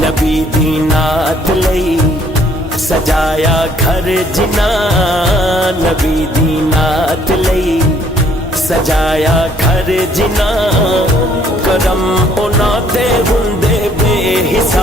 نبی دی نعت لئی سجایا گھر جنا، نبی دی نعت لئی سجایا گھر جنا، کرم انہاں تے ہوندے بے حساب